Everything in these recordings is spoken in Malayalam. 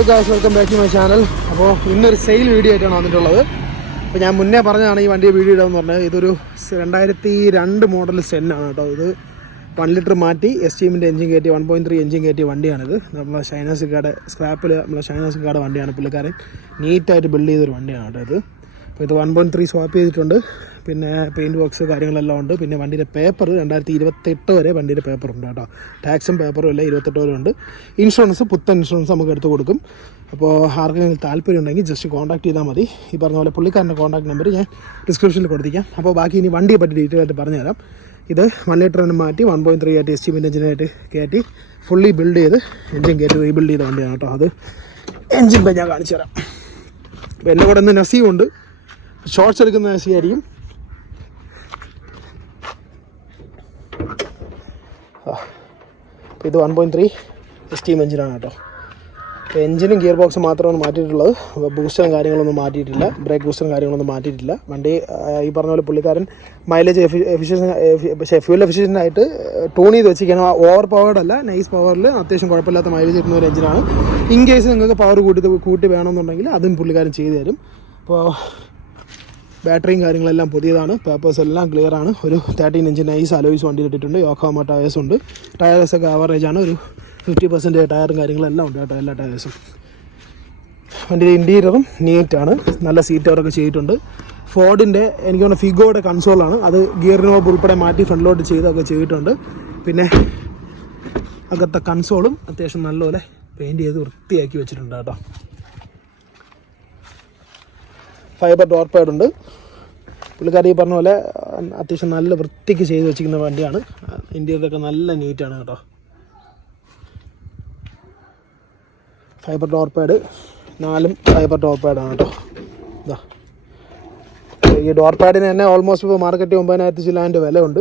Hey guys, welcome back to my channel. അപ്പോൾ ഇന്നൊരു സെയിൽ വീഡിയോ ആയിട്ടാണ് വന്നിട്ടുള്ളത്. അപ്പോൾ ഞാൻ മുന്നേ പറഞ്ഞതാണ് ഈ വണ്ടി വീഡിയോ ഇടാമെന്ന് പറഞ്ഞത്. ഇതൊരു 2002 മോഡൽ സെന്നാണ് കേട്ടോ. ഇത് 1 ലിറ്റർ മാറ്റി എസ്റ്റീമിൻ്റെ എഞ്ചിൻ കയറ്റി 1.3 എഞ്ചിൻ കയറ്റിയ വണ്ടിയാണിത്. നമ്മളെ ഷൈനാസിക്കാടെ സ്ക്രാപ്പിൽ നമ്മളെ ഷൈനാസിക്കാടെ വണ്ടിയാണ്. പുള്ളിക്കാരൻ നീറ്റായിട്ട് ബിൽഡ് ചെയ്തൊരു വണ്ടിയാണ് കേട്ടോ ഇത്. അപ്പോൾ ഇത് 1.3 സ്വാപ്പ് ചെയ്തിട്ടുണ്ട്. പിന്നെ പെയിൻറ്റ് ബോക്സ് കാര്യങ്ങളെല്ലാം ഉണ്ട്. പിന്നെ വണ്ടിയുടെ പേപ്പർ 2028 വരെ വണ്ടിയുടെ പേപ്പറുണ്ട് കേട്ടോ. ടാക്സും പേപ്പറും എല്ലാം 28 വരെ ഉണ്ട്. ഇൻഷുറൻസ്, പുത്തൻ ഇൻഷുറൻസ് നമുക്ക് എടുത്ത് കൊടുക്കും. അപ്പോൾ ആർക്കെങ്കിലും താല്പര്യം ഉണ്ടെങ്കിൽ ജസ്റ്റ് കോൺടാക്ട് ചെയ്താൽ മതി. ഈ പറഞ്ഞ പോലെ പുള്ളിക്കാരൻ്റെ കോൺടാക്ട് നമ്പർ ഞാൻ ഡിസ്ക്രിപ്ഷനിൽ കൊടുത്തിരിക്കാം. അപ്പോൾ ബാക്കി ഇനി വണ്ടിയെ പറ്റി ഡീറ്റെയിൽ ആയിട്ട് പറഞ്ഞുതരാം. ഇത് 1 ലിറ്ററിന് മാറ്റി 1.3 ആയിട്ട് എസ്റ്റീമിൻ്റെ എഞ്ചിനായിട്ട് കയറ്റി ഫുള്ളി ബിൽഡ് ചെയ്ത് എഞ്ചിൻ കയറ്റി റീബിൽഡ് ചെയ്ത വണ്ടിയാണ് കേട്ടോ. അത് എഞ്ചിൻ ഞാൻ കാണിച്ചു തരാം. അപ്പോൾ എൻ്റെ കൂടെ ഇന്ന് നസീമുണ്ട്. ഷോർട്സ് എടുക്കുന്ന നസീ ആയിരിക്കും. ഇത് 1.3 സ്റ്റീം എഞ്ചിനാണ് കേട്ടോ. അപ്പോൾ എഞ്ചിനും ഗിയർ ബോക്സും മാത്രമാണ് മാറ്റിയിട്ടുള്ളത്. ബൂസ്റ്ററും കാര്യങ്ങളൊന്നും മാറ്റിയിട്ടില്ല. ബ്രേക്ക് ബൂസ്റ്ററും കാര്യങ്ങളൊന്നും മാറ്റിയിട്ടില്ല. വണ്ടി ഈ പറഞ്ഞ പോലെ പുള്ളിക്കാരൻ മൈലേജ് ഫ്യൂൽ എഫിഷ്യൻ്റ് ആയിട്ട് ട്യൂൺ ചെയ്ത് വെച്ചിരിക്കണം. ഓവർ പവേർഡ് അല്ല, നൈസ് പവറിൽ അത്യാവശ്യം കുഴപ്പമില്ലാത്ത മൈലേജ് കിട്ടുന്ന ഒരു എഞ്ചിനാണ്. ഇൻ കേസ് നിങ്ങൾക്ക് പവർ കൂട്ടി വേണമെന്നുണ്ടെങ്കിൽ അതും പുള്ളിക്കാരൻ ചെയ്തു തരും. അപ്പോൾ ബാറ്ററിയും കാര്യങ്ങളെല്ലാം പുതിയതാണ്. പേപ്പേഴ്സ് എല്ലാം ക്ലിയർ ആണ്. ഒരു 13 ഇഞ്ച് നൈസ് അലോയ്സ് വണ്ടിയിൽ ഇട്ടിട്ടുണ്ട്. യോക്കോഹാമ ടയേഴ്സ് ഉണ്ട്. ടയേഴ്സൊക്കെ ആവറേജാണ്. ഒരു 50% ടയറും കാര്യങ്ങളെല്ലാം ഉണ്ട് കേട്ടോ, എല്ലാ ടയേഴ്സും. വണ്ടിയുടെ ഇൻറ്റീരിയറും നീറ്റാണ്. നല്ല സീറ്റ് കവറൊക്കെ ചെയ്തിട്ടുണ്ട്. ഫോർഡിൻ്റെ എനിക്ക് തോന്നുന്നു ഫിഗോയുടെ കൺസോളാണ്. അത് ഗിയർ നോബ് ഉൾപ്പെടെ മാറ്റി ഫ്രണ്ടിലോട്ട് ചെയ്തൊക്കെ ചെയ്തിട്ടുണ്ട്. പിന്നെ അകത്തെ കൺസോളും അത്യാവശ്യം നല്ലപോലെ പെയിൻറ്റ് ചെയ്ത് വൃത്തിയാക്കി വെച്ചിട്ടുണ്ട് കേട്ടോ. ഫൈബർ ഡോർ പാഡ് ഉണ്ട്. പുള്ളിക്കാരി ഈ പറഞ്ഞ പോലെ അത്യാവശ്യം നല്ല വൃത്തിക്ക് ചെയ്ത് വെച്ചിരിക്കുന്ന വണ്ടിയാണ്. ഇൻറ്റീരിയറൊക്കെ നല്ല നീറ്റാണ് കേട്ടോ. Fibre door pad 4 fibre door പാഡാണ് കേട്ടോ. ഇതാ ഈ ഡോർ പാഡിന് തന്നെ ഓൾമോസ്റ്റ് ഇപ്പോൾ മാർക്കറ്റ് 9,000 ചില്ലാൻ്റെ വിലയുണ്ട്.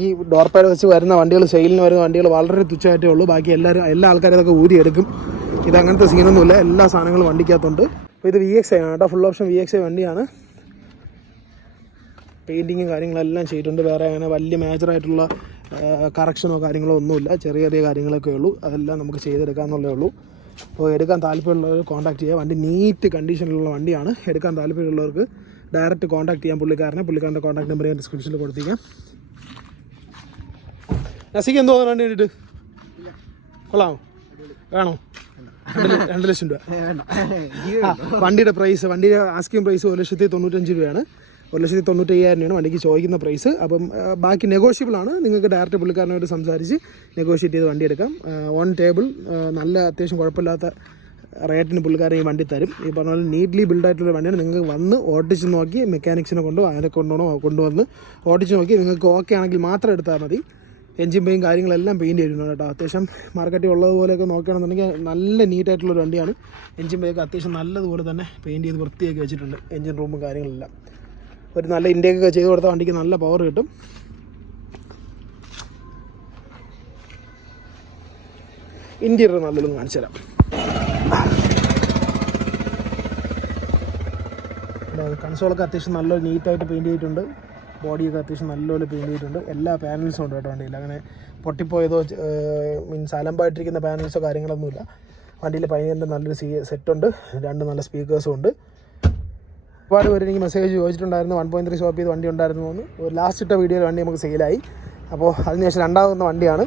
ഈ ഡോർ പാഡ് വെച്ച് വരുന്ന വണ്ടികൾ, സെയിലിന് വരുന്ന വണ്ടികൾ വളരെ തുച്ഛമായിട്ടേ ഉള്ളൂ. ബാക്കി എല്ലാ ആൾക്കാരും ഇതൊക്കെ ഊരിയെടുക്കും. ഇതങ്ങനത്തെ സീനൊന്നുമില്ല. എല്ലാ സാധനങ്ങളും വണ്ടിക്കകത്തുണ്ട്. അപ്പോൾ ഇത് VXi ആണ് കേട്ടോ. ഫുൾ ഓപ്ഷൻ VXi വണ്ടിയാണ്. പെയിൻറ്റിങ്ങും കാര്യങ്ങളെല്ലാം ചെയ്തിട്ടുണ്ട്. വേറെ അങ്ങനെ വലിയ മേജറായിട്ടുള്ള കറക്ഷനോ കാര്യങ്ങളോ ഒന്നുമില്ല. ചെറിയ ചെറിയ കാര്യങ്ങളൊക്കെ ഉള്ളൂ. അതെല്ലാം നമുക്ക് ചെയ്തെടുക്കാമെന്നുള്ളേ ഉള്ളൂ. അപ്പോൾ എടുക്കാൻ താല്പര്യമുള്ളവർ കോൺടാക്ട് ചെയ്യുക. വണ്ടി നീറ്റ് കണ്ടീഷനിലുള്ള വണ്ടിയാണ്. എടുക്കാൻ താല്പര്യമുള്ളവർക്ക് ഡയറക്റ്റ് കോൺടാക്ട് ചെയ്യാം പുള്ളിക്കാരൻ്റെ കോൺടാക്ട് നമ്പർ ഞാൻ ഡിസ്ക്രിപ്ഷനിൽ കൊടുത്തിരിക്കാം. നസിക്ക് എന്ത് തോന്നുന്നു വണ്ടി വേണ്ടിയിട്ട്? കൊള്ളാമോ? വേണോ? 2 ലക്ഷം രൂപ വണ്ടിയുടെ പ്രൈസ്. വണ്ടിയുടെ ആസ്കിങ് പ്രൈസ് 1,95,000 രൂപയാണ്. 1,95,000 രൂപയാണ് വണ്ടിക്ക് ചോദിക്കുന്ന പ്രൈസ്. അപ്പം ബാക്കി നെഗോഷ്യബിൾ ആണ്. നിങ്ങൾക്ക് ഡയറക്റ്റ് പുള്ളിക്കാരനായിട്ട് സംസാരിച്ച് നെഗോഷിയേറ്റ് ചെയ്ത് വണ്ടി എടുക്കാം. ഓൺ ടേബിൾ നല്ല അത്യാവശ്യം കുഴപ്പമില്ലാത്ത റേറ്റിന് പുള്ളിക്കാരൻ ഈ വണ്ടി തരും. ഈ പറഞ്ഞ പോലെ നീറ്റ്ലി ബിൽഡായിട്ടുള്ള വണ്ടിയാണ്. നിങ്ങൾക്ക് വന്ന് ഓടിച്ച് നോക്കി മെക്കാനിക്സിനെ കൊണ്ടുവന്ന് ഓടിച്ച് നോക്കി നിങ്ങൾക്ക് ഓക്കെ ആണെങ്കിൽ മാത്രം എടുത്താൽ മതി. എഞ്ചിൻ പെയിൻ കാര്യങ്ങളെല്ലാം പെയിൻറ്റ് ചെയ്തിട്ടുണ്ട് കേട്ടോ. അത്യാവശ്യം മാർക്കറ്റിൽ ഉള്ളതുപോലെയൊക്കെ നോക്കുകയാണെന്നുണ്ടെങ്കിൽ നല്ല നീറ്റായിട്ടുള്ളൊരു വണ്ടിയാണ്. എഞ്ചിൻ പെയൊക്കെ അത്യാവശ്യം നല്ലതുപോലെ തന്നെ പെയിൻറ്റ് ചെയ്ത് വൃത്തിയാക്കി വെച്ചിട്ടുണ്ട്. എഞ്ചിൻ റൂമും കാര്യങ്ങളെല്ലാം ഒരു നല്ല ഇൻടേക്കൊക്കെ ചെയ്ത് കൊടുത്താൽ വണ്ടിക്ക് നല്ല പവർ കിട്ടും. ഇൻറ്റീരിയർ നല്ലതും കാണിച്ചു തരാം. കൺസോളൊക്കെ അത്യാവശ്യം നല്ലൊരു നീറ്റായിട്ട് പെയിൻറ്റ് ചെയ്തിട്ടുണ്ട്. ബോഡിയൊക്കെ അത്യാവശ്യം നല്ലപോലെ പെയിൻറ്റ് ചെയ്തിട്ടുണ്ട്. എല്ലാ പാനൽസും ഉണ്ട് കേട്ടോ വണ്ടിയിൽ. അങ്ങനെ പൊട്ടിപ്പോയതോ മീൻസ് അലമ്പായിട്ടിരിക്കുന്ന പാനൽസോ കാര്യങ്ങളൊന്നുമില്ല. വണ്ടിയിൽ പൈനൻ്റെ നല്ലൊരു സെറ്റുണ്ട്. 2 നല്ല സ്പീക്കേഴ്സും ഉണ്ട്. ഒരുപാട് പേര് എനിക്ക് മെസ്സേജ് ചോദിച്ചിട്ടുണ്ടായിരുന്നു 1.3 സ്വാപ്പ് ചെയ്ത് വണ്ടി ഉണ്ടായിരുന്നു എന്ന്. ഒരു ലാസ്റ്റ് ഇട്ട വീഡിയോയിൽ വണ്ടി നമുക്ക് സെയിലായി. അപ്പോൾ അതിനുശേഷം രണ്ടാമത്തെ വണ്ടിയാണ്.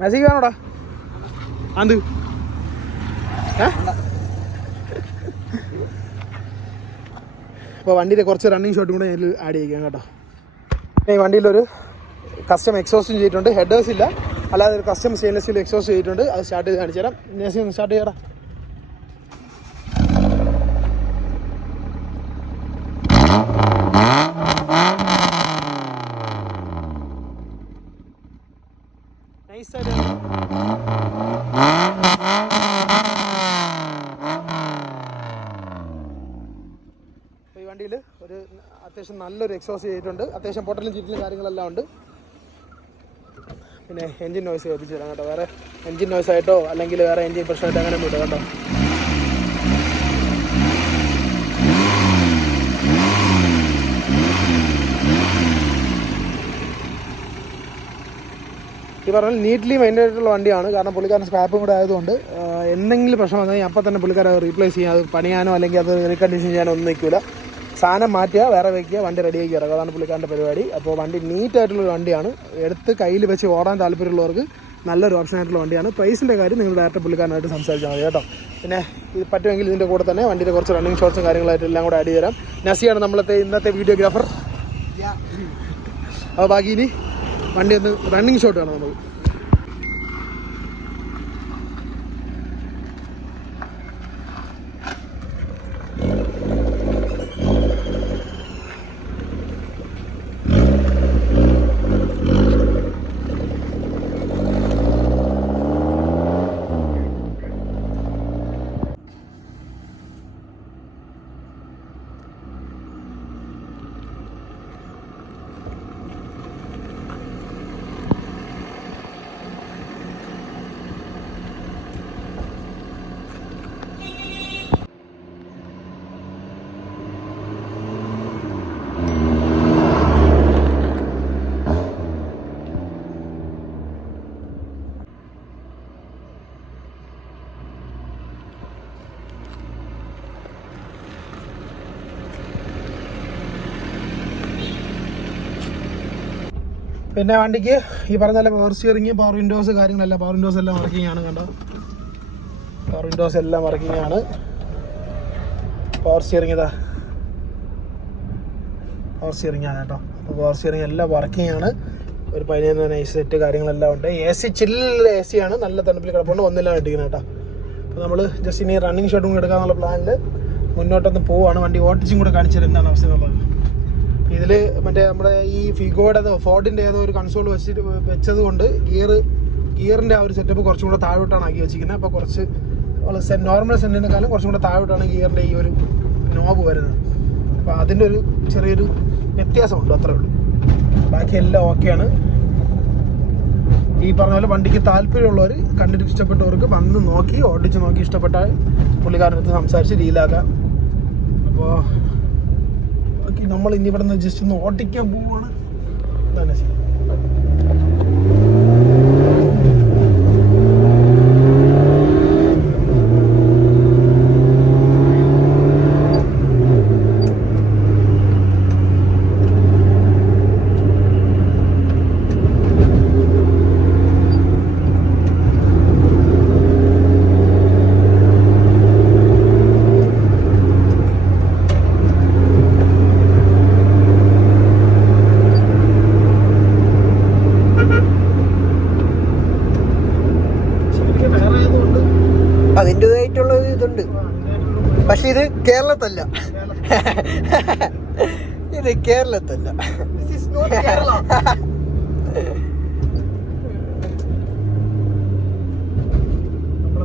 മെസ്സേജ് വേണോടാ? അത് അപ്പോൾ വണ്ടിയുടെ കുറച്ച് റണ്ണിങ് ഷോട്ടും കൂടെ ഞാൻ ആഡ് ചെയ്യാം കേട്ടോ. ഈ വണ്ടിയിലൊരു കസ്റ്റം എക്സോസ്റ്റും ചെയ്തിട്ടുണ്ട്. ഹെഡേഴ്സ് ഇല്ല, അല്ലാതെ ഒരു കസ്റ്റം സ്റ്റെയിൻലെസ് സ്റ്റീൽ എക്സോസ്റ്റ് ചെയ്തിട്ടുണ്ട്. അത് സ്റ്റാർട്ട് ചെയ്ത് കാണിച്ചു തരാം. നേഴ്സിംഗ് സ്റ്റാർട്ട് ചെയ്യടാ. നൈസായിട്ട് ഈ വണ്ടിയിൽ ഒരു അത്യാവശ്യം നല്ലൊരു എക്സോസ്റ്റ് ചെയ്തിട്ടുണ്ട്. അത്യാവശ്യം പൊട്ടലും ചീറ്റിലും കാര്യങ്ങളെല്ലാം ഉണ്ട്. പിന്നെ എൻജിൻ നോയ്സ് കേൾപ്പിച്ച് തരാം കേട്ടോ. വേറെ എൻജിൻ നോയ്സ് ആയിട്ടോ അല്ലെങ്കിൽ വേറെ എൻജിൻ പ്രശ്നമായിട്ടോ അങ്ങനെ വിടും കേട്ടോ. ഈ പറഞ്ഞാൽ നീറ്റ്ലി മെയിൻറ്റൈൻ ആയിട്ടുള്ള വണ്ടിയാണ്. കാരണം പുള്ളിക്കാരൻ സ്ക്രാപ്പും കൂടെ ആയതുകൊണ്ട് എന്തെങ്കിലും പ്രശ്നം വന്നാൽ അപ്പം തന്നെ പുള്ളിക്കാരൻ റീപ്ലേസ് ചെയ്യാം. അത് പണിയാനോ അല്ലെങ്കിൽ അത് റീകണ്ടീഷൻ ചെയ്യാനോ ഒന്നും നിൽക്കില്ല. സാധനം മാറ്റുക, വേറെ വയ്ക്കുക, വണ്ടി റെഡിയാക്കി ഇറക്കുക. അതാണ് പുള്ളിക്കാരൻ്റെ പരിപാടി. അപ്പോൾ വണ്ടി നീറ്റായിട്ടുള്ളൊരു വണ്ടിയാണ്. എടുത്ത് കയ്യിൽ വെച്ച് ഓടാൻ താല്പര്യമുള്ളവർക്ക് നല്ലൊരു ഓപ്ഷൻ ആയിട്ടുള്ള വണ്ടിയാണ്. പ്രൈസിൻ്റെ കാര്യം നിങ്ങൾ ഡയറക്റ്റ് പുള്ളിക്കാരനായിട്ട് സംസാരിച്ചാൽ മതി കേട്ടോ. പിന്നെ ഇത് പറ്റുമെങ്കിൽ ഇതിൻ്റെ കൂടെ തന്നെ വണ്ടിയുടെ കുറച്ച് റണ്ണിങ് ഷോട്ട്സും കാര്യങ്ങളായിട്ട് എല്ലാം കൂടെ ആഡ് ചെയ്ത് തരാം. നസിയാണ് നമ്മളത്തെ ഇന്നത്തെ വീഡിയോഗ്രാഫർ. അപ്പോൾ ബാക്കി ഇനി വണ്ടി ഒന്ന് റണ്ണിങ് ഷോട്ട് വേണം നമുക്ക്. പിന്നെ വണ്ടിക്ക് ഈ പറഞ്ഞ പോലെ പവർ സ്റ്റിയറിങ്, പവർ വിൻഡോസ് കാര്യങ്ങളെല്ലാം, പവർ വിൻഡോസ് എല്ലാം വർക്കിംഗ് ആണ്. കണ്ടോ, പവർ വിൻഡോസ് എല്ലാം വർക്കിംഗ് ആണ്. പവർ സ്റ്റിയറിങ് ഇതാ, പവർ സ്റ്റിയറിങ് ആണ് കേട്ടോ. അപ്പോൾ പവർ സ്റ്റിയറിങ് എല്ലാം വർക്കിംഗ് ആണ്. ഒരു 15 നൈസ് സെറ്റ് കാര്യങ്ങളെല്ലാം ഉണ്ട്. AC ചില്ലുള്ള AC ആണ്, നല്ല തണുപ്പിൽ കിടപ്പുണ്ട്. ഒന്നിലാണ് ഇട്ടിരിക്കുന്നത് കേട്ടോ. അപ്പോൾ നമ്മൾ ജസ്റ്റ് ഇനി റണ്ണിങ് ഷോട്ടും കൂടെ എടുക്കാന്നുള്ള പ്ലാനിൽ മുന്നോട്ടൊന്ന് പോവുകയാണ്. വണ്ടി ഓട്ടിച്ചും കൂടെ കാണിച്ചത് എന്താണ് അവസ്ഥ എന്നുള്ളത്. ഇതിൽ മറ്റേ നമ്മുടെ ഈ ഫിഗോയുടെ ഫോർഡിൻ്റെ ഏതോ ഒരു കൺസോൾ വെച്ചത് കൊണ്ട് ഗിയറിൻ്റെ ആ ഒരു സെറ്റപ്പ് കുറച്ചും കൂടെ താഴോട്ടാണ് ആക്കി വെച്ചിരിക്കുന്നത്. അപ്പോൾ കുറച്ച് നോർമൽ സെൻറ്റിനെക്കാളും കുറച്ചും കൂടെ താഴോട്ടാണ് ഗിയറിൻ്റെ ഈ ഒരു നോബ് വരുന്നത്. അപ്പോൾ അതിൻ്റെ ഒരു ചെറിയൊരു വ്യത്യാസമുണ്ട്, അത്രേ ഉള്ളൂ. ബാക്കി എല്ലാം ഓക്കെയാണ്. ഈ പറഞ്ഞ പോലെ വണ്ടിക്ക് താല്പര്യമുള്ളവർ, കണ്ടിട്ട് ഇഷ്ടപ്പെട്ടവർക്ക് വന്ന് നോക്കി ഓടിച്ച് നോക്കി ഇഷ്ടപ്പെട്ടാൽ പുള്ളിക്കാരനടുത്ത് സംസാരിച്ച് ഡീലാക്കാം. അപ്പോൾ നമ്മൾ ഇനി ഇവിടെ നിന്ന് ജസ്റ്റ് ഒന്ന് ഓട്ടിക്കാൻ പോവാണ്. തന്നെ അതിൻ്റെതായിട്ടുള്ള ഇതുണ്ട്. പക്ഷെ ഇത് കേരളത്തല്ല, ഇത് കേരളത്തല്ല.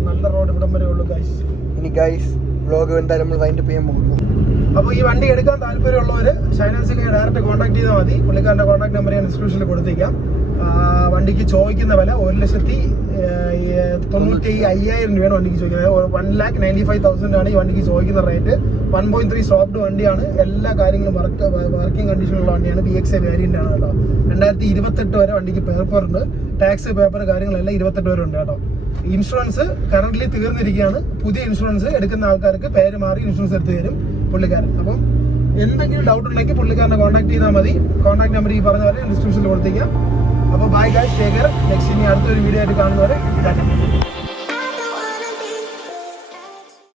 നല്ല റോഡ് ഇവിടം വരെ ഉള്ളൂ ഗൈസ്. ഇനി ഗൈസ് വ്ലോഗ് എന്തായാലും നമ്മൾ വൈൻഡപ്പ് ചെയ്യാൻ പോകുന്നു. അപ്പോൾ ഈ വണ്ടി എടുക്കാൻ താല്പര്യമുള്ളവർ ഷൈനാൻസിനെ ഡയറക്റ്റ് കോൺടാക്ട് ചെയ്താൽ മതി. പുള്ളിക്കാരൻ്റെ കോൺടാക്ട് നമ്പർ ഞാൻ ഡിസ്ക്രിപ്ഷനിൽ കൊടുത്തേക്കാം. വണ്ടിക്ക് ചോദിക്കുന്ന വില 1,95,000 രൂപയാണ് വണ്ടിക്ക് ചോദിക്കുന്നത്. 1,95,000 ആണ് ഈ വണ്ടിക്ക് ചോദിക്കുന്ന റേറ്റ്. 1.3 സ്റ്റോപ്ഡ് വണ്ടിയാണ്. എല്ലാ കാര്യങ്ങളും വർക്കിംഗ് കണ്ടീഷനുള്ള വണ്ടിയാണ്. VXA വേരിയൻ്റ് ആണ് കേട്ടോ. 2028 വരെ വണ്ടിക്ക് പേപ്പർ ഉണ്ട്. ടാക്സ് പേപ്പർ കാര്യങ്ങളെല്ലാം 28 വരെ ഉണ്ട് കേട്ടോ. ഇൻഷുറൻസ് കറന്റ്ലി തീർന്നിരിക്കുകയാണ്. പുതിയ ഇൻഷുറൻസ് എടുക്കുന്ന ആൾക്കാർക്ക് പേര് മാറി ഇൻഷുറൻസ് എടുത്ത് തരും പുള്ളിക്കാരൻ. അപ്പം എന്തെങ്കിലും ഡൗട്ട് ഉണ്ടെങ്കിൽ പുള്ളിക്കാരനെ കോൺടാക്ട് ചെയ്താൽ മതി. കോൺടാക്ട് നമ്പർ ഈ പറഞ്ഞ പോലെ ഡിസ്ക്രിപ്ഷനിൽ കൊടുത്തേക്കാം. അപ്പോൾ bye guys, take care. Next ഇനി അടുത്തൊരു വീഡിയോ ആയിട്ട് കാണുന്നവരെ